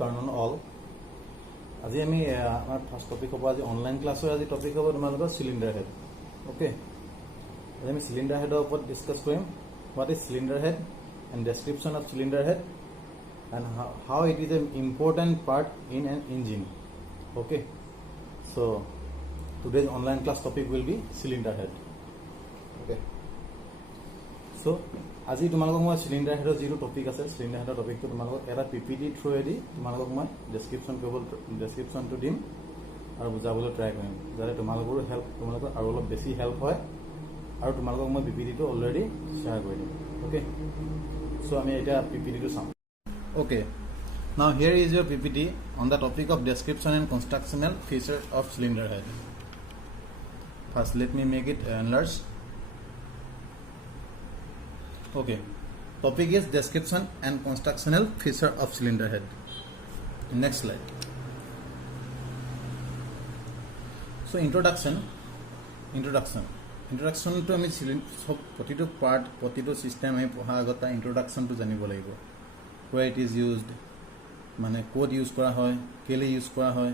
afternoon all. আজি আমি আমাৰ ফাৰ্স্ট টপিক হ'ব আজি অনলাইন ক্লাছৰ আজি টপিক হ'ব তোমালোকৰ সিলিন্ডাৰ হেড ওকে আজি আমি সিলিন্ডাৰ হেডৰ ওপৰত ডিসকাস কৰিম what is cylinder head and description of cylinder head and how it is an important part in an engine okay so today's online class topic will be cylinder head okay so আজি তোমালোকক মই সিলিন্ডাৰ হেডৰ যিটো topic আছে সিলিন্ডাৰ হেডৰ টপিকটো তোমালোকক এটা PPT থ্ৰুৱেদি তোমালোকক মই ডেসক্ৰিপচনটো দিম আৰু বুজাবলৈ ট্ৰাই কৰিম যাতে তোমালোকৰো হেল্প তোমালোকৰ আৰু অলপ বেছি হেল্প হয় আৰু তোমালোকক মই পিপিটিটো অলৰেডি শ্বেয়াৰ কৰি দিম ওকে সো আমি এটা পিপিটিটো চাম okay now here is your ppt on the topic of description and constructional features of cylinder head first let me make it enlarge okay topic is description and constructional feature of cylinder head next slide so introduction to ami sob protitu part protitu system ai poha agota introduction to janibo lagibo where it is used mane code use kora hoy kele use kora hoy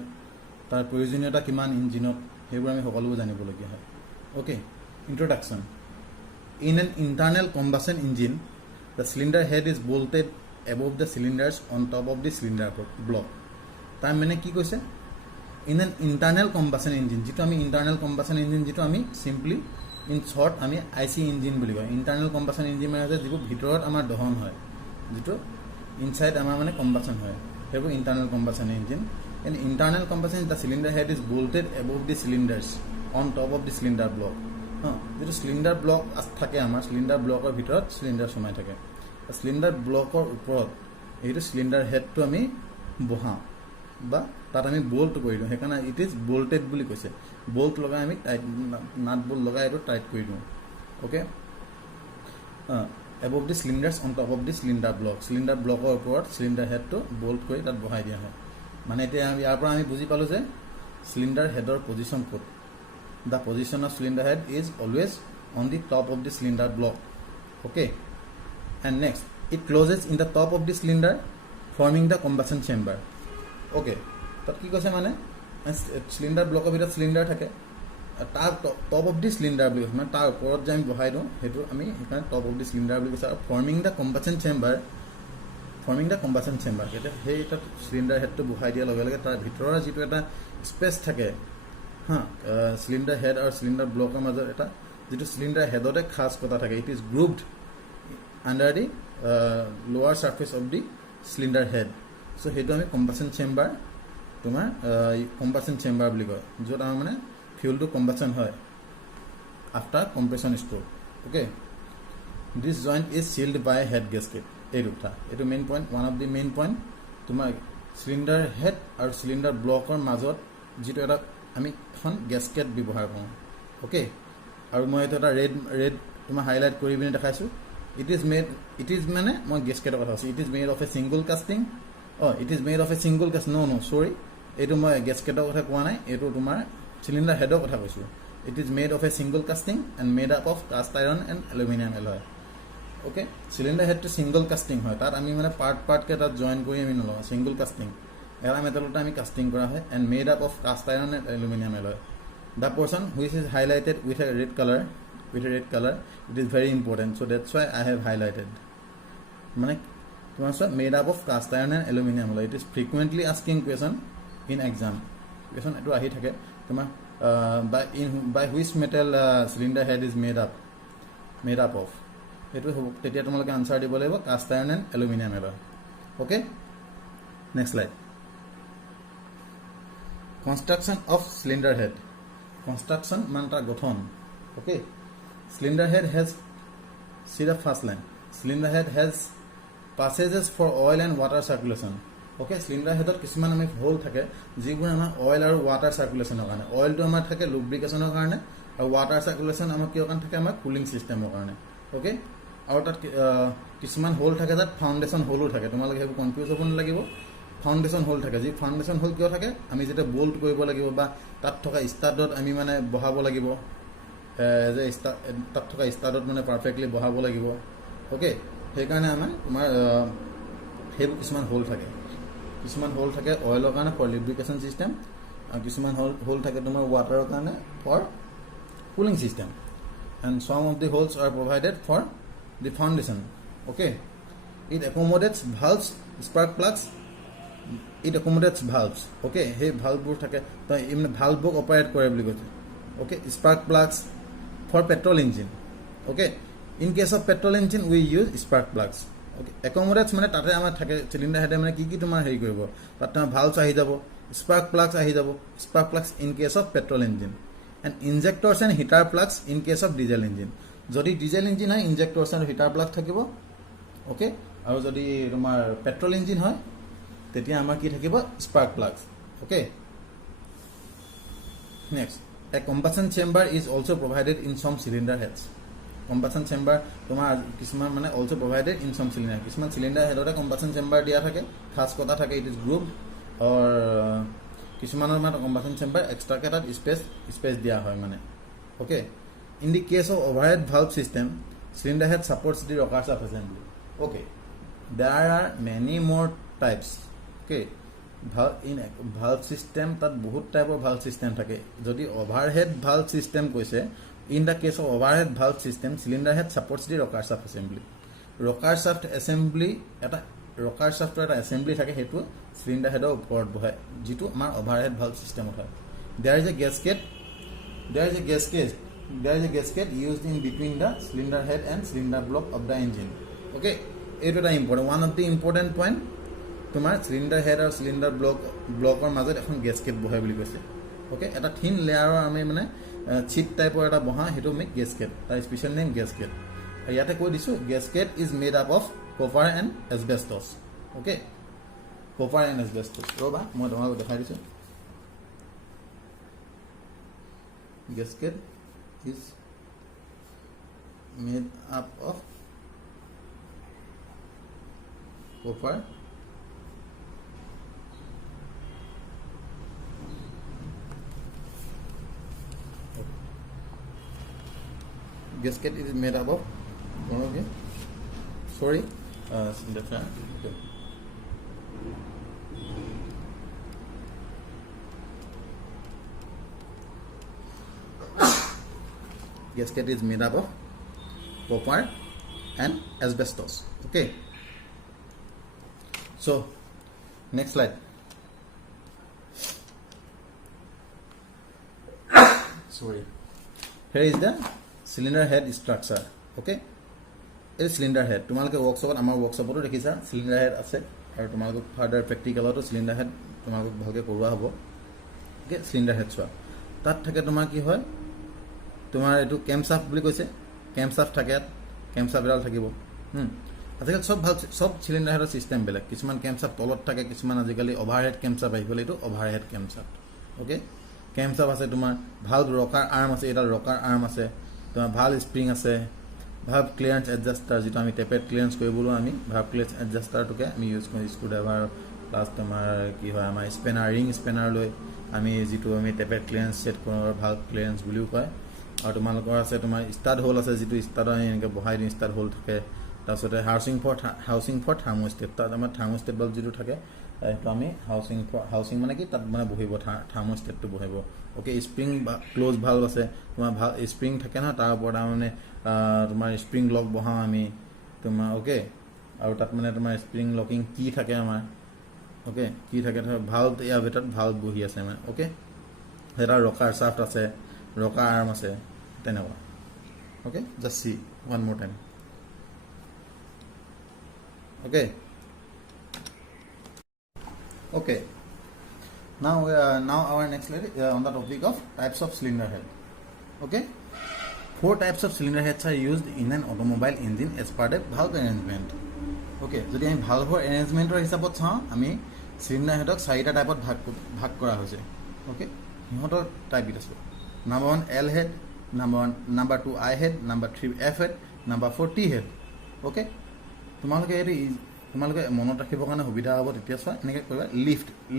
tar proyojoniyota kiman engine hebur ami hokolu janibo lagia hoy okay introduction in an internal combustion engine the cylinder head is bolted above the cylinders on top of the cylinder block tar mane ki koise in an internal combustion engine jito ami internal combustion engine jito ami simply in short ami IC engine boli koy internal combustion engine mane je jibo bhitorot amar dohon hoy jito inside amar mane combustion hoy hebo internal combustion engine in internal combustion the cylinder head is bolted above the cylinders on top of the cylinder block যেটো cylinder block থাকে আমাৰ সিলিন্ডাৰ ব্লকৰ ভিতৰত সিলিন্ডাৰ সোমাই থাকে সিলিন্ডাৰ ব্লকৰ ওপৰত এইটো সিলিন্ডাৰ হেডটো আমি বহাও বা তাত আমি বোল্ট কৰি দিওঁ হেকাৰণে ইট ইজ বোল্টেড বুলি কৈছে বোল্ট লগাই আমি টাইট নাট বোল্ট লগাই এটো টাইট কৰি দিওঁ okay above the cylinders on top of the cylinder block cylinder ব্লকৰ ওপৰত সিলিন্ডাৰ হেডটো বোল্ট কৰি তাত বহাই দিয়া হয় মানে এতিয়া ইয়াৰ পৰা আমি বুজি পালো যে সিলিন্ডাৰ হেডৰ পজিশন ক'ত the position of cylinder head is always on the top of the cylinder block okay and next it closes in the top of the cylinder forming the combustion chamber okay tat ki koise mane cylinder block bhitor cylinder thake tar top of the cylinder bli mane tar oporot je ami bahai do hetu ami ekane top of the cylinder bli koise forming the combustion chamber kete he eta cylinder head to bahai dia loge loge tar bhitora jitu eta space thake cylinder head or cylinder block মাজৰ এটা যেটো cylinder headতে খাস কথা থাকে it is grooved under the lower surface of the cylinder head so হেতু আমি combustion chamber তোমাৰ combustion chamber বুলি কয় যত আমাৰ মানে fuel to combustion হয় after compression stroke okay this joint is sealed by head gasket এই দুটা এটো main point one of the main point তোমাৰ cylinder head আৰু cylinder blockৰ মাজত যেটো এটা আমি এখন গ্যাসকেট ব্যৱহাৰ কৰোঁ ওকে আৰু মই এটা ৰেড তোমাৰ হাইলাইট কৰি বিনে দেখাইছো it is মানে মই গ্যাসকেটৰ কথা কৈছো it is made of a single casting it is made of a single cast no sorry এটো মই গ্যাসকেটৰ কথা কোৱা নাই এটো তোমাৰ সিলিন্ডাৰ হেডৰ কথা কৈছো it is made of a single casting and made up of cast iron and aluminum alloy okay cylinder হেডটো সিঙ্গল কাস্টিং হয় তাত আমি মানে পাৰ্ট কে তাত জয়েন কৰি আমি নলওঁ সিঙ্গল কাস্টিং এৰা মেটালটা আমি কাস্টিং কৰা হয় and made up of cast iron and aluminum alloy the portion which is highlighted with a red color it is very important so that's why I have highlighted মানে তোমাৰ সব made up of cast iron and aluminum alloy it is frequently asking question in exam question এটো আহি থাকে তোমাৰ by which metal cylinder head is made up of এটো তেতিয়া তোমালোকে আনসার দিব লাগিব cast iron and aluminum alloy okay next slide construction of cylinder head construction mantra গঠন okay cylinder head has see the first line cylinder head has passages for oil and water circulation okay cylinder headত কিছুমান আমি whole থাকে যিবোৰ আমাৰ oil আৰু water circulation কাৰণে oil to আমাৰ থাকে lubrication ৰ কাৰণে আৰু water circulation আমাৰ কি কাৰণে থাকে আমাৰ cooling system ৰ কাৰণে okay আৰু তাত কিছুমান হোল থাকে তাত ফাউন্ডেশন হোলো থাকে তোমালোকে হেবু কনফিউজ হ'ব নালাগিব ফাউন্ডেশন হোল থাকে যি ফাউন্ডেশন হোল কিয় থাকে আমি যেটা বোল্ট কৰিব লাগিব বা তাত থকা স্টাডত আমি মানে বহাব লাগিব যে তাত থকা স্টাডত মানে পারফেক্টলি বহাব লাগিব ওকে সেই কাৰণে আমাৰ তোমাৰ হেবু কিছুমান হোল থাকে কিছুমান হোল থাকে অয়েলৰ কাৰণে ফৰ লুব্ৰিকেশ্যন চিষ্টেম, আৰু কিছুমান হোল থাকে তোমাৰ ৱাটাৰৰ কাৰণে for cooling system, and some of the holes are provided for the foundation. Okay, it accommodates valves, spark plugs, it accommodates valves. Okay, সেই ভালভবোৰ থাকে তো মানে ভালভক অপাৰেট কৰে বুলি কৈছে. Okay, spark plugs for petrol engine. Okay, in case of petrol engine we use spark plugs. Okay, accommodates মানে তাতে আমাৰ থাকে চিলিণ্ডাৰ হেডে মানে কি তোমাৰ হেৰি কৰিব, তাত তোমাৰ ভালভছ আহি যাব, স্পাৰ্ক প্লাগছ আহি যাব, spark plugs in case of petrol engine, and injectors and heater plugs in case of diesel engine. যদি ডিজেল ইঞ্জিন হয় ইনজেক্টৰ্ছ এণ্ড হিটাৰ প্লাগ থাকিব. অ'কে, আৰু যদি তোমাৰ পেট্ৰল ইঞ্জিন হয় তেতিয়া আমাৰ কি থাকিব, spark plugs. Okay, next, a combustion chamber is also' provided in some cylinder heads. Combustion chamber তোমাৰ কিছুমান মানে also' provided in some cylinder, কিছুমান চিলিণ্ডাৰ হেডতে কম্বাশ্যন চেম্বাৰ দিয়া থাকে, খাজ কটা থাকে, ইট ইজ গ্ৰুপ, অৰ কিছুমানৰ মানে কম্বাশ্যন চেম্বাৰ এক্সট্ৰাকৈ তাত স্পেচ দিয়া হয় মানে. Okay, in the case of overhead valve system cylinder head supports the rockers of assembly. Okay, there are many more types. Okay, valve system তাত বহুত টাইপৰ ভাল্ভ চিষ্টেম থাকে. যদি অভাৰহেড ভাল্ভ চিষ্টেম কৈছে, in the case of overhead valve system cylinder head supports the rockers of assembly. Rocker shaft assembly, এটা rocker শ্বাফ্টৰ এটা assembly থাকে, সেইটো চিলিণ্ডাৰ হেডৰ ওপৰত বহায়, যিটো আমাৰ অভাৰহেড ভাল্ভ চিষ্টেমত হয়. There is a gasket used in between the cylinder head and cylinder block of the engine. Okay, এইটো এটা important, one of the important point, তোমাৰ চিলিণ্ডাৰ হেড আৰু চিলিণ্ডাৰ ব্লকৰ মাজত এখন গেছকেট বহাই বুলি কৈছে. অ'কে, এটা থিন লেয়াৰৰ আমি মানে চিট টাইপৰ এটা বহাওঁ, সেইটো আমি গেছকেট, তাৰ স্পেচিয়েল নেম গেছকেট. ইয়াতে কৈ দিছোঁ gasket is made up of copper and asbestos. Okay, copper and asbestos. ৰ'বা মই তোমালোকক দেখাই দিছোঁ. Gasket is made up of copper gasket is made up of okay, sorry, that's right. Okay. Gasket is made up of copper and asbestos. Okay, so next slide. Sorry, here is the cylinder head structure. Okay, এই cylinder head তোমালোকে ৱৰ্কশ্বপত, আমাৰ ৱৰ্কশ্বপতো দেখিছা cylinder head আছে, আৰু তোমালোকক further প্ৰেক্টিকেলতো cylinder head তোমালোকক ভালকৈ কৰোৱা হ'ব. অ'কে, চিলিণ্ডাৰ হেড চোৱা, তাত থাকে তোমাৰ কি হয়, তোমাৰ এইটো কেম্পশ্বাফ্ট বুলি কৈছে, কেম্পশ্বাফ্ট থাকে, ইয়াত কেম্পশ্বাফ্ট এডাল থাকিব. আজিকালি চব চিলিণ্ডাৰ হেডৰ ছিষ্টেম বেলেগ, কিছুমান কেম্পশ্বাফ্ট তলত থাকে, কিছুমান আজিকালি অভাৰহেড কেম্পশ্বাফ্ট আহি গ'ল, এইটো অভাৰহেড কেম্পশ্বাফ্ট. অ'কে, কেম্পশ্বাফ্ট আছে, তোমাৰ ভাল ৰকাৰ আৰ্ম আছে, এইডাল ৰকাৰ আৰ্ম আছে, তোমাৰ ভাল স্প্ৰিং আছে, ভাল্ভ ক্লিয়াৰেঞ্চ এডজাষ্টাৰ, যিটো আমি টেপেট ক্লিয়াৰেঞ্চ কৰিবলৈ আমি ভাল্ভ ক্লিয়াৰেঞ্চ এডজাষ্টাৰটোকে আমি ইউজ কৰোঁ, স্ক্ৰুড্ৰাইভাৰ প্লাছ তোমাৰ কি হয় আমাৰ স্পেনাৰ, ৰিং স্পেনাৰ লৈ আমি যিটো আমি টেপেট ক্লিয়াৰেঞ্চ ছেট কৰোঁ, ভাল্ভ ক্লিয়াৰেঞ্চ বুলিও কয়. আৰু তোমালোকৰ আছে তোমাৰ ষ্টাড হোল আছে, যিটো ষ্টাডত আমি এনেকৈ বহাই দিওঁ, ষ্টাড হোল থাকে. তাৰপিছতে হাউচিং ফৰ থাৰ্মোষ্টেট, তাত আমাৰ থাৰ্মোষ্টেট বাল্ব যিটো থাকে সেইটো আমি হাউচিং মানে কি তাত মানে বহিব, থাৰ্মোষ্টেটটো বহিব. অ'কে, স্প্ৰিং ক্ল'জ ভাল্ভ আছে, তোমাৰ ভাল স্প্ৰিং থাকে নহয়, তাৰ ওপৰত মানে তোমাৰ স্প্ৰিং লক বহাওঁ আমি তোমাৰ. অ'কে, আৰু তাত মানে তোমাৰ স্প্ৰিং লকিং কি থাকে আমাৰ. অ'কে, কি থাকে ধৰ ভাল্ভ, ইয়াৰ ভিতৰত ভাল্ভ বহি আছে মানে. অ'কে, এটা ৰকাৰ শ্বাফ্ট আছে, ৰকাৰ আৰ্ম আছে, তেনেকুৱা. অ'কে, জাষ্ট চি ওৱান মোৰ time. Okay. Okay. Now our next slide on the topic of types of cylinder head. Okay. 4 types of cylinder heads are used in an automobile engine as part of valve arrangement. Okay. যদি আমি ভালভৰ এৰেঞ্জমেণ্টৰ হিচাপত চাওঁ, আমি cylinder হেডক 4টা টাইপত ভাগ কৰা হৈছে. অ'কে, সিহঁতৰ টাইপ কেইটা আছে. Number 1 L head, number 2 I head, number 3 F head, number 4 T head. Okay, তোমালোকে মনত ৰাখিবৰ কাৰণে সুবিধা হ'ব. তেতিয়া চোৱা এনেকৈ কৰিবা,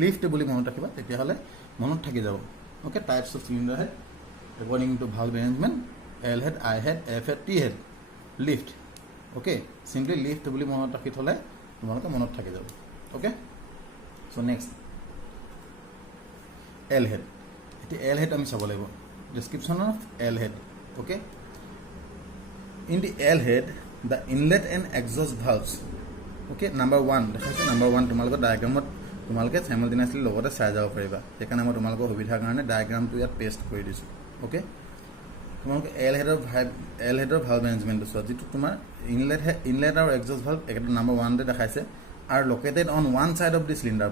লিফ্ট বুলি মনত ৰাখিবা, তেতিয়াহ'লে মনত থাকি যাব. Okay, types of cylinder head according to valve arrangement, L head, I head, F head, T head, lift. Okay, simply lift বুলি মনত ৰাখি থ'লে তোমালোকে মনত থাকি যাব. অ'কে, চ' So next, L head. L head আমি চাব লাগিব description of L head. Okay, in the L head the inlet and exhaust valves. Okay, number 1 দেখাইছো number 1 তোমালোকৰ ডায়াগ্ৰামত তোমালোকে simultaneously লগতে চাই যাব পাৰিবা সেইকাৰণে মই তোমালোকৰ সুবিধাৰ কাৰণে ডায়াগ্ৰামটো ইয়াত পেষ্ট কৰি দিছো ওকে তোমালোকে L headৰ ভালভ মেনেজমেণ্ট আছে যেটো তোমাৰ ইনলেট আৰু এক্সজষ্ট ভালভ এটা নাম্বাৰ 1 তে দেখাইছে are located on one side of the cylinder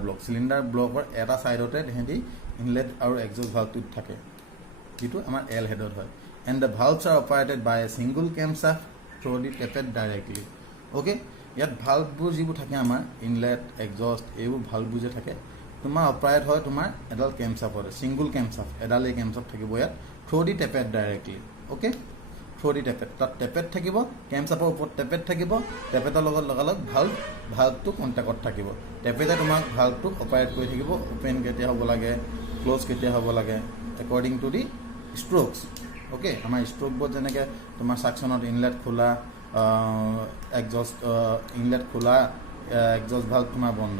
blockৰ এটা সাইডতে হেঁতি ইনলেট আৰু এক্সজষ্ট ভালভটো থাকে যেটো আমাৰ L হেডত হয় and the valves are operated by a single camshaft through the tappet directly. Okay, ইয়াত ভালভবোৰ যিবোৰ থাকে আমাৰ ইনলেট এক্সজষ্ট এইবোৰ ভালভবোৰ যে থাকে তোমাৰ অপাৰেট হয় তোমাৰ এডাল কেমছাফত সিঙ্গল কেমছাফ এডালে কেমছাফ থাকিব ইয়াত থ্ৰু দি টেপেট ডাইৰেক্টলি ওকে থ্ৰু দি টেপেট তাত টেপেট থাকিব কেমছাফৰ ওপৰত টেপেট থাকিব টেপেটৰ লগত লগালগ ভালভটো কণ্টেক্টত থাকিব টেপেটে তোমাক ভালভটো অপাৰেট কৰি থাকিব ওপেন কেতিয়া হ'ব লাগে ক্লোজ কেতিয়া হ'ব লাগে একৰ্ডিং টু দি ষ্ট্ৰোকস ওকে আমাৰ ষ্ট্ৰোকবোৰ যেনেকৈ তোমাৰ সাকশনত ইনলেট খোলা এক্সজষ্ট ইনলেট খোলা এক্সজষ্ট ভালভ তোমাৰ বন্ধ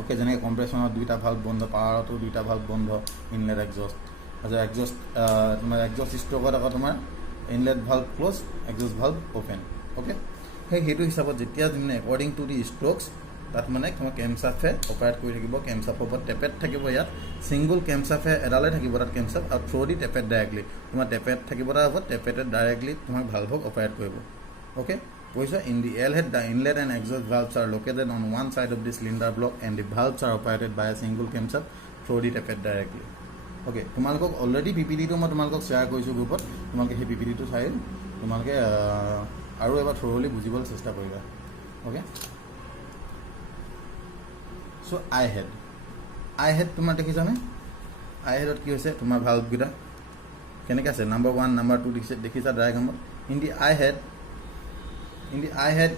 ওকে যেনেকৈ কম্প্ৰেছনত দুইটা ভালভ বন্ধ পাৱাৰতো দুইটা ভালভ বন্ধ ইনলেট এক্সজষ্ট আচ্ছা এক্সজষ্ট তোমাৰ এক্সজষ্ট ষ্ট্ৰোকত আকৌ তোমাৰ inlet valve close exhaust valve open okay সেইটো হিচাপত যেতিয়া মানে একৰ্ডিং টু দি ষ্ট্ৰোকস তাত মানে তোমাৰ কেমছাফে অপাৰেট কৰি থাকিব কেমছাফৰ ওপৰত টেপেট থাকিব ইয়াত সিঙ্গল কেমছাফে এডালে থাকিব তাত কেমছাফ আৰু থ্ৰু দি টেপেট ডাইৰেক্টলি তোমাৰ টেপেট থাকিব তাৰ ওপৰত টেপেটে ডাইৰেক্টলি তোমাক ভালভক অপাৰেট কৰিব okay কৈছে in the L head the inlet and exhaust valves are located on one side of the cylinder block and the valves are operated by a single camshaft through the tappet directly okay তোমালোকক already PPT টো মই তোমালোকক share কৰিছো গ্ৰুপত তোমালোকে সেই PPT টো চাই তোমালোকে আৰু এবাৰ থৰলি বুজিবলৈ চেষ্টা কৰিবা okay so I head তোমাৰ দেখিছানে I headত কি হৈছে তোমাৰ ভালভ গিটা কেনেকৈ আছে নাম্বাৰ 1 নাম্বাৰ 2 দেখিছা ডায়াগ্ৰামত in the I head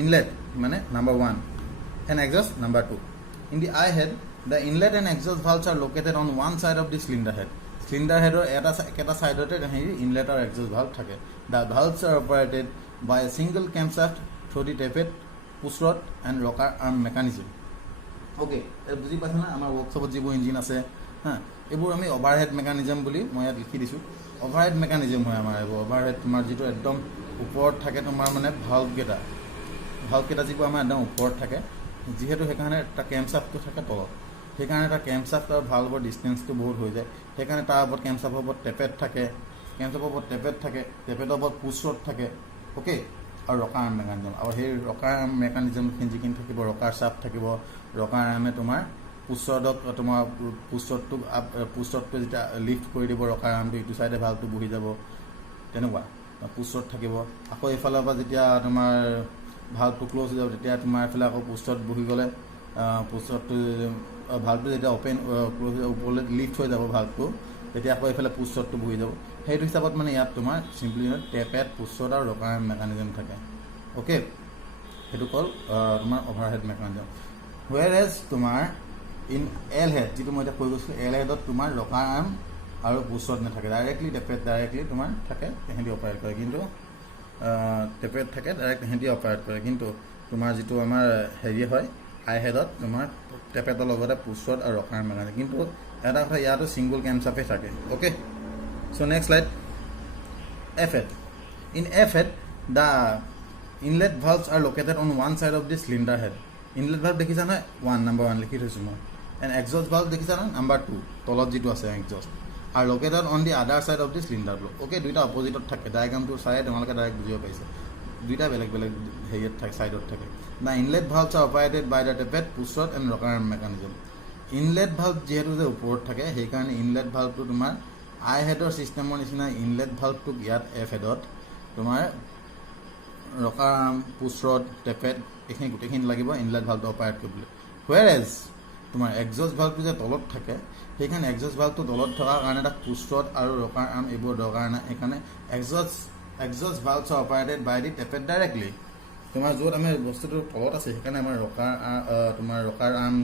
inlet মানে number 1 and exhaust number 2 in the I head the inlet and exhaust valves are located on one side of the cylinder head or eta side ote inlet or exhaust valve thake the valves are operated by a single camshaft through the tappet push rod and rocker arm mechanism okay বুজি পাইছা না আমাৰ ওয়াৰ্কশপত যিবোৰ engine আছে হা এইবোৰ আমি overhead mechanism বুলি মই ইয়াত লিখি দিছো ওভাৰহেড মেকানিজম হয় আমাৰ এইবোৰ ওভাৰহেড তোমাৰ যিটো একদম ওপৰত থাকে তোমাৰ মানে ভালভ কেটা যিবোৰ আমাৰ একদম ওপৰত থাকে যেহেতু সেইকাৰণে এটা কেমছাফটো থাকে তলত সেইকাৰণে এটা কেমছাফ আৰু ভালভৰ ডিষ্টেন্সটো বহুত হৈ যায় সেইকাৰণে তাৰ ওপৰত কেমছাফৰ ওপৰত টেপেট থাকে টেপেটৰ ওপৰত পুছ ৰড থাকে ওকে আৰু ৰকাৰ আৰ্ম মেকানিজম আৰু সেই ৰকাৰ আৰ্ম মেকানিজমখিনি যিখিনি থাকিব ৰকাৰ চাপ থাকিব ৰকাৰ আৰ্মে তোমাৰ পুছ ৰডটো যেতিয়া লিফ্ট কৰি দিব ৰকাৰ আৰ্মটো ইটো চাইডে ভালভটো বহি যাব তেনেকুৱা পুছ ৰড থাকিব আকৌ এইফালৰ পৰা যেতিয়া তোমাৰ ভালভটো ক্লোজ হৈ যাব তেতিয়া তোমাৰ এইফালে আকৌ পুছ ৰড বহি গ'লে পুছ ৰডটো ভালভটো যেতিয়া ওপেন ক্লোজ ওপৰলৈ লিফ্ট হৈ যাব ভালভটো তেতিয়া আকৌ এইফালে পুছ ৰডটো বহি যাব সেইটো হিচাপত মানে ইয়াত তোমাৰ চিম্পলি টেপেট পুছ ৰড আৰু ৰকাৰ মেকানিজম থাকে ওকে সেইটো কল তোমাৰ অভাৰহেড মেকানিজম হুৱেৰ এজ তোমাৰ ইন L head যেটো মই এতিয়া কৈ গৈছোঁ L headত তোমাৰ ৰকাৰ আৰ্ম আৰু পুছ ৰড নাথাকে ডাইৰেক্টলি তোমাৰ থাকে হেঁতি অপাৰেট কৰে কিন্তু টেপেট থাকে ডাইৰেক্ট হেঁতি অপাৰেট কৰে কিন্তু তোমাৰ যিটো আমাৰ হেৰি হয় I headত তোমাৰ টেপেটৰ লগতে পুছ ৰড আৰু ৰকাৰ মেকানিজম কিন্তু এটা কথা ইয়াতো সিঙ্গল কেমছাফে থাকে okay so next slide F head in F head the inlet valves are located on one side of the cylinder head inlet valve দেখিছা না number 1 লিখি থৈছো মই and exhaust valve দেখিছা না number 2 তলত যেটো আছে exhaust are located on the other side of the cylinder block okay দুইটা অপোজিটত থাকে ডায়াগ্ৰামটো চাই তোমালোকে ডাইৰেক্ট বুজিব পাইছে দুইটা বেলেগ হেৰিত থাকে সাইডত থাকে the inlet valves are operated by the tappet push rod and rocker arm mechanism inlet valve যেহেতু যে ওপৰত থাকে সেই কাৰণে inlet valveটো তোমাৰ I headৰ সিস্টেমৰ নিচিনা inlet valveটো ইয়াত F headত তোমাৰ rocker arm push rod tappet এইখিনি গোটেইখিনি লাগিব inlet valve অপাৰেট কৰিবলৈ whereas তোমাৰ এক্সজষ্ট ভালভটো যে তলত থাকে সেইখানে এক্সজষ্ট ভালভটো তলত থকাৰ কাৰণে এটা পুছ ৰড আৰু ৰকাৰ আৰ্ম এইবোৰ দৰকাৰ নাই সেইকাৰণে exhaust ভালভছ are operated by the tappet directly তোমাৰ য'ত আমি বস্তুটো তলত আছে সেইকাৰণে আমাৰ rocker arm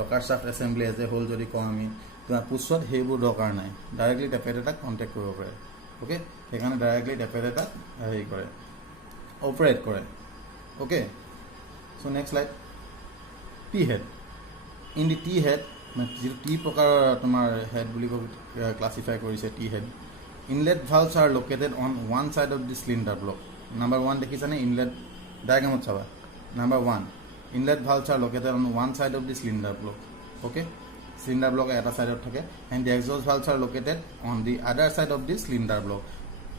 rocker shaft assembly as a whole যদি কওঁ আমি তোমাৰ পুছ ৰড সেইবোৰ দৰকাৰ নাই ডাইৰেক্টলি টেপেট এটা কণ্টেক্ট কৰিব পাৰে ওকে সেইকাৰণে ডাইৰেক্টলি টেপেট এটা হেৰি কৰে অপাৰেট কৰে okay so next slide P head in the T head যিটো টি প্ৰকাৰৰ তোমাৰ হেড বুলি ক্লাছিফাই কৰিছে T head inlet valves are located on one side of the cylinder block number 1 দেখিছানে ইনলেট ডায়েগ্ৰামত চাবা number 1 inlet valves are located on one side of the cylinder block okay cylinder block এটা ছাইডত থাকে and the exhaust valves are located on the other side of the cylinder block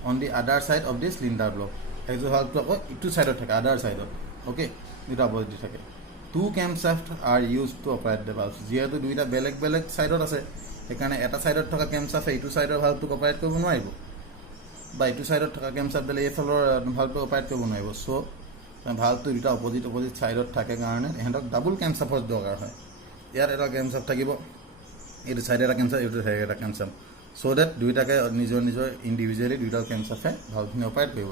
on the other side of the cylinder block exhaust ভালভটো আকৌ ইটো ছাইডত থাকে আদাৰ ছাইডত অ'কে দুটা অপজিট থাকে two camshaft are use to operate the valves যিহেতু দুইটা বেলেগ বেলেগ ছাইডত আছে সেইকাৰণে এটা ছাইডত থকা কেম্পশ্যাফ্টে ইটো ছাইডৰ ভালভটোক অপাৰেট কৰিব নোৱাৰিব বা ইটো ছাইডত থকা কেম্পশ্যাফ্টডালে এইফালৰ ভালভটো অপাৰেট কৰিব নোৱাৰিব চ' ভালভটো দুটা অপজিট ছাইডত থাকে কাৰণে সিহঁতক ডাবল কেম্পশ্যাফ্টৰ দৰকাৰ হয় ইয়াত এটা কেম্পশ্যাফ্ট থাকিব এইটো ছাইডে এটা কেম্পশ্যাফ্ট এইটো ছাইডে এটা কেম্পশ্যাফ্ট চ' ডেট দুইটাকে নিজৰ নিজৰ ইণ্ডিভিজুৱেলি দুইটা কেম্পশ্যাফ্টে ভালভখিনি অপাৰেট কৰিব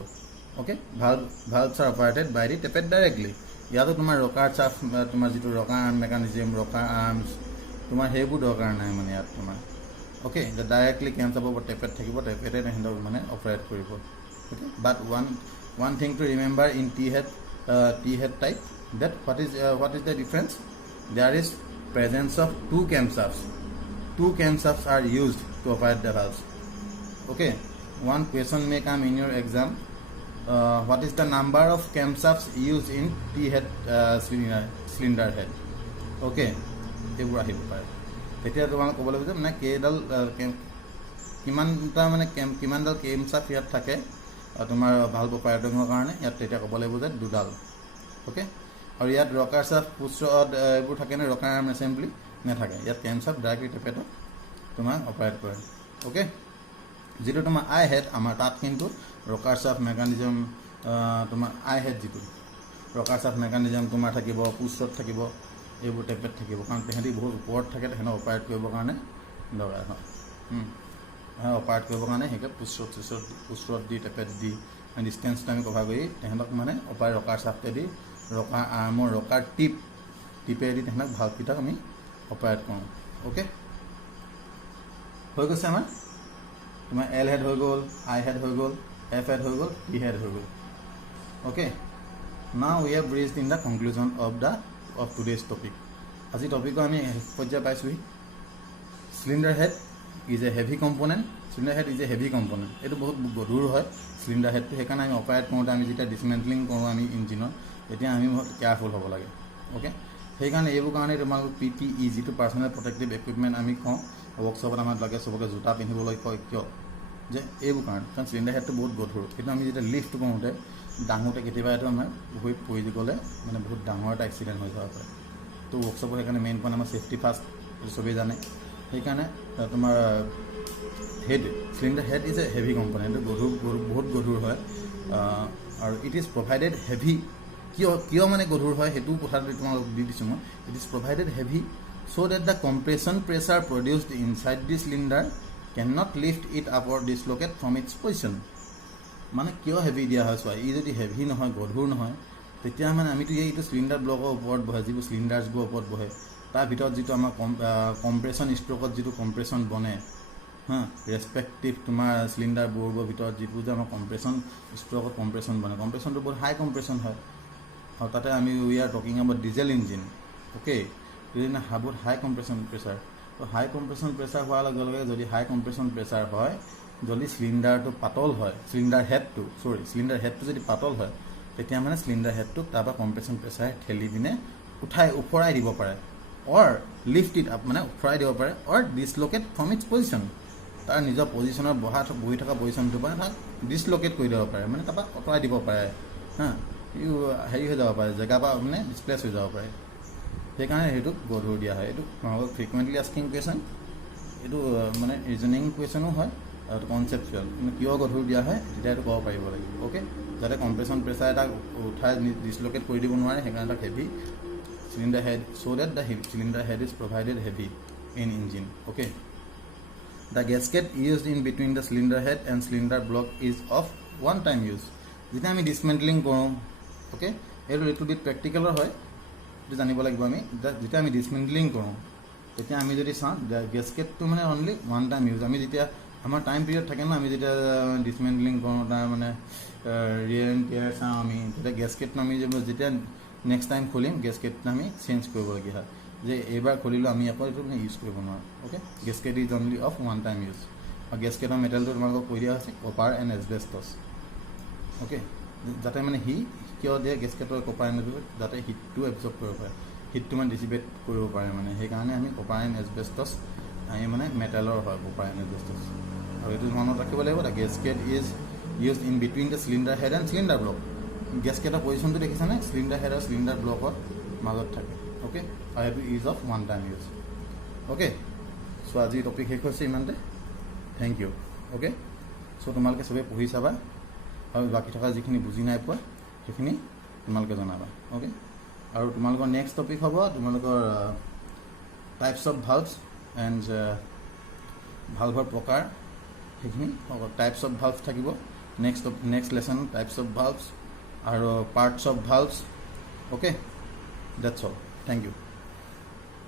okay valves are operated by the tappet directly ইয়াতো তোমাৰ ৰকাৰ চাফ তোমাৰ যিটো rocker arm mechanism rocker arms তোমাৰ সেইবোৰ দৰকাৰ নাই মানে ইয়াত তোমাৰ অ'কে ডাইৰেক্টলি কেম্পশ্যাফ্টৰ ওপৰত টেপেড থাকিব টেপেডে সিহঁতক মানে অপাৰেট কৰিব okay but one thing to remember in the head type that what is the difference there is presence of two camshafts are used to operate the valves okay one question may come in your exam what is the number of camshafts used in T head cylinder head okay এইবোৰ আহিব পাৰে তেতিয়া তোমাক ক'ব লাগিব যে মানে কেইডাল কিমানটা মানে কিমানডাল কেমশ্যাফ্ট ইয়াত থাকে তোমাৰ ভালভ অপাৰেটিঙৰ কাৰণে ইয়াত তেতিয়া ক'ব লাগিব যে দুডাল অ'কে আৰু ইয়াত ৰকাৰ শ্যাফ্ট পুছ ৰড এইবোৰ থাকে নে ৰকাৰ আৰ্ম এছেম্বলি নাথাকে ইয়াত কেম্পশ্যাফ্ট ডাইৰেক্টলি টেপেডত তোমাক অপাৰেট কৰে অ'কে যিটো তোমাৰ আই হেড আমাৰ তাত কিন্তু ৰকাৰ শ্যাফ্ট মেকানিজম তোমাৰ আই হেড যিটো ৰকাৰ শ্যাফ্ট মেকানিজম তোমাৰ থাকিব পুছ ৰড থাকিব এইবোৰ টেপেড থাকিব কাৰণ তেহেঁতি বহুত ওপৰত থাকে তেহেঁতক অপাৰেট কৰিবৰ কাৰণে দৰকাৰ হয় অপাৰেট কৰিবৰ কাৰণে সেইকে পুছ ৰড দি টেপেড দি ডিষ্টেঞ্চটো আমি কভাৰ কৰি তেহেঁতক মানে ৰকাৰ শ্যাফ্টে দি ৰকাৰ আৰ্মৰ ৰকাৰ টিপেদি তেহেঁতক ভালকেইটাক আমি অপাৰেট কৰোঁ অ'কে হৈ গৈছে আমাৰ তোমাৰ এল হেড হৈ গ'ল আই হেড হৈ গ'ল এফ হেড হৈ গ'ল টি হেড হৈ গ'ল okay now we have reached in the conclusion of today's topic আজি টপিকো আমি পৰ্যায় পাইছোঁহি cylinder head is a heavy component cylinder head is a heavy component এইটো বহুত গধুৰ হয় চিলিণ্ডাৰ হেডটো সেইকাৰণে আমি অপাৰেট কৰোঁতে আমি যেতিয়া ডিছমেণ্টলিং কৰোঁ আমি ইঞ্জিনৰ তেতিয়া আমি বহুত কেয়াৰফুল হ'ব লাগে অ'কে সেইকাৰণে এইবোৰ কাৰণে তোমালোক PPE যিটো পাৰ্চনেল প্ৰটেক্টিভ ইকুইপমেণ্ট আমি কওঁ ৱৰ্কশ্বপত আমাক লাগে চবকে জোতা পিন্ধিবলৈ কয় কিয় যে এইবোৰ কাৰণে কাৰণ চিলিণ্ডাৰ হেডটো বহুত গধুৰ কিন্তু আমি যেতিয়া লিফ্ট কৰোঁতে দাঙোতে কেতিয়াবা এইটো আমাৰ ভৰিত পৰি গ'লে মানে বহুত ডাঙৰ এটা এক্সিডেণ্ট হৈ যাব পাৰে তো ৱৰ্কশ্বপত সেইকাৰণে মেইন পইণ্ট আমাৰ ছেফটি ফাৰ্ষ্ট চবেই জানে সেইকাৰণে তোমাৰ head cylinder head is a heavy component বহুত গধুৰ হয় আৰু ইট ইজ প্ৰভাইডেড হেভি কিয় মানে গধুৰ হয় সেইটো কথাটো তোমালোক দি দিছোঁ মই it is provided heavy so' that the compression pressure produced inside the cylinder can not lift it up or dislocate from its position মানে কিয় হেভি দিয়া হয় চোৱা ই যদি হেভি নহয় গধুৰ নহয় তেতিয়া মানে আমিতো এইটো চিলিণ্ডাৰ ব্লকৰ ওপৰত বহে যিবোৰ চিলিণ্ডাৰ্ছবোৰৰ ওপৰত বহে তাৰ ভিতৰত যিটো আমাৰ কম্প্ৰেশ্যন ষ্ট্ৰ'কত যিটো কম্প্ৰেশ্যন বনে ৰেচপেক্টিভ তোমাৰ চিলিণ্ডাৰবোৰৰ ভিতৰত যিবোৰ যে আমাৰ কম্প্ৰেশ্যন ষ্ট্ৰ'কত কম্প্ৰেশ্যন বনে কম্প্ৰেশ্যনটো বহুত হাই কম্প্ৰেশ্যন হয় আৰু তাতে আমি we are talking about diesel engine okay বহুত হাই কম্প্ৰেশ্যন প্ৰেছাৰ তো হাই কম্প্ৰেশ্যন প্ৰেছাৰ হোৱাৰ লগে লগে যদি হাই কম্প্ৰেশ্যন প্ৰেছাৰ হয় যদি চিলিণ্ডাৰটো পাতল হয় চিলিণ্ডাৰ হেডটো যদি পাতল হয় তেতিয়া মানে চিলিণ্ডাৰ হেডটোক তাৰপৰা কম্প্ৰেশ্যন প্ৰেছাৰে ঠেলি পিনে ওফৰাই দিব পাৰে অৰ লিফ্ট ইট আপ মানে ওফৰাই দিব পাৰে অৰ ডিছল'কেট ফ্ৰম ইটছ পজিশ্যন তাৰ নিজৰ পজিশ্যনত বহি থকা পজিশ্যনটোৰ পৰা তাক ডিছল'কেট কৰি দিব পাৰে মানে তাৰপৰা আঁতৰাই দিব পাৰে হেৰি হৈ যাব পাৰে জেগাৰ পৰা মানে ডিছপ্লেচ হৈ যাব পাৰে সেইকাৰণে সেইটোক গধুৰ দিয়া হয় এইটো ফ্ৰিকুৱেণ্টলি আস্কিং কুৱেশ্যন এইটো মানে ৰিজনিং কুৱেশ্যনো হয় আৰু কনচেপচুৱেল মানে কিয় গধুৰ দিয়া হয় তেতিয়া এইটো ক'ব পাৰিব লাগিব অ'কে যাতে কম্প্ৰেশ্যন প্ৰেছাৰ এটাক উঠাই ডিছল'কেট কৰি দিব নোৱাৰে সেইকাৰণে তাক heavy cylinder head so that the cylinder head is provided heavy in engine okay the gasket used in between the cylinder head and cylinder block is of one time use যেতিয়া আমি ডিসমেন্টলিং কৰোঁ okay এইটো একটু beet প্ৰেক্টিকেলৰ হয় এইটো জানিব লাগিব আমি যেতিয়া আমি ডিসমেন্টলিং কৰোঁ তেতিয়া আমি যদি চাওঁ গেস্কেটটো মানে অনলি ওৱান টাইম ইউজ আমি যেতিয়া আমাৰ টাইম পিৰিয়ড থাকে না আমি যেতিয়া ডিসমেন্টলিং কৰোঁ তাৰ মানে ৰিয়েৰ এণ্ড টিয়াৰ চাওঁ আমি তেতিয়া গেস্কেটটো আমি যেতিয়া নেক্সট টাইম খুলিম গেস্কেটটো আমি চেঞ্জ কৰিবলগীয়া হয় যে এইবাৰ খুলিলোঁ আমি আকৌ এইটো মানে ইউজ কৰিব নোৱাৰোঁ okay gasket is only of one time use আৰু গেছকেটৰ মেটেলটো তোমালোকক কৈ দিয়া হৈছে কপাৰ এণ্ড এছবেষ্টছ অ'কে যাতে মানে কিয় দিয়ে গেছকেটৰ কপাৰ এণ্ড যাতে হিটটো এবজৰ্ব কৰিব পাৰে হিটটো মানে ডিচিপেট কৰিব পাৰে মানে সেইকাৰণে আমি কপাৰ এণ্ড এছবেষ্টছ আমি মানে মেটেলৰ হয় কপাৰ এণ্ড এছবেষ্টছ আৰু এইটো মনত ৰাখিব লাগিব the gasket is use in between the cylinder head and cylinder block গেছকেটৰ পজিশ্যনটো দেখিছানে চিলিণ্ডাৰ হেড আৰু চিলিণ্ডাৰ ব্লকৰ মাজত থাকে অ'কে আৰু সেইটো is of one time use okay so' আজি টপিক শেষ হৈছে ইমানতে থেংক ইউ অ'কে চ' তোমালোকে চবেই পঢ়ি চাবা আৰু বাকী থকা যিখিনি বুজি নাই পোৱা সেইখিনি তোমালোকে জনাবা অ'কে আৰু তোমালোকৰ নেক্সট টপিক হ'ব তোমালোকৰ টাইপছ অফ ভাল্ভছ এণ্ড ভাল্ভৰ প্ৰকাৰ সেইখিনি টাইপছ অফ ভাল্ভছ থাকিব next lesson types of valves আৰু parts of valves okay that's all thank U